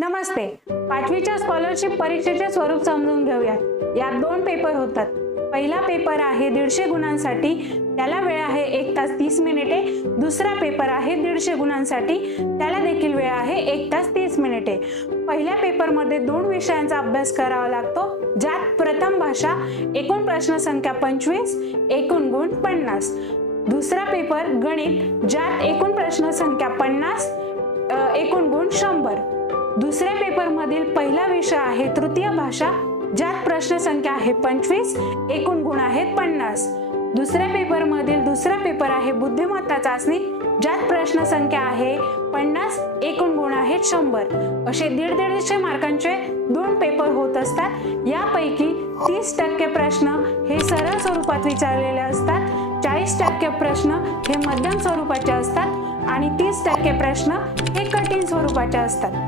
नमस्ते. 5वीच्या scholarship परीक्षेचे स्वरूप समजून घेऊयात. यात 2 पेपर होतात. पहिला पेपर आहे 150 गुणांसाठी, त्याला वेळ आहे 1 तास 30 मिनिटे. दुसरा पेपर आहे 150 गुणांसाठी, त्याला देखील वेळ आहे 1 तास 30 मिनिटे. पहिल्या पेपरमध्ये 2 विषयांचा अभ्यास करावा लागतो, ज्यात प्रथम भाषा, एकूण प्रश्न संख्या 25, एकूण गुण 50. दुसरा पेपर गणित, ज्यात एकूण प्रश्न संख्या 50, एकूण गुण 100. दुसऱ्या पेपर मधील पहिला विषय आहे तृतीय भाषा, ज्यात प्रश्न संख्या आहे 25, एकूण गुण आहेत 50. दुसऱ्या पेपर मधील दुसरा पेपर आहे बुद्धिमत्ता चाचणी, ज्यात प्रश्न संख्या आहे 50, एकूण गुण आहेत 100. असे 150 मार्कांचे 2 पेपर होत असतात. यापैकी 30% प्रश्न हे सरळ स्वरूपात विचारलेले असतात, 40% प्रश्न हे मध्यम स्वरूपाचे असतात आणि 30% प्रश्न हे कठीण स्वरूपाचे असतात.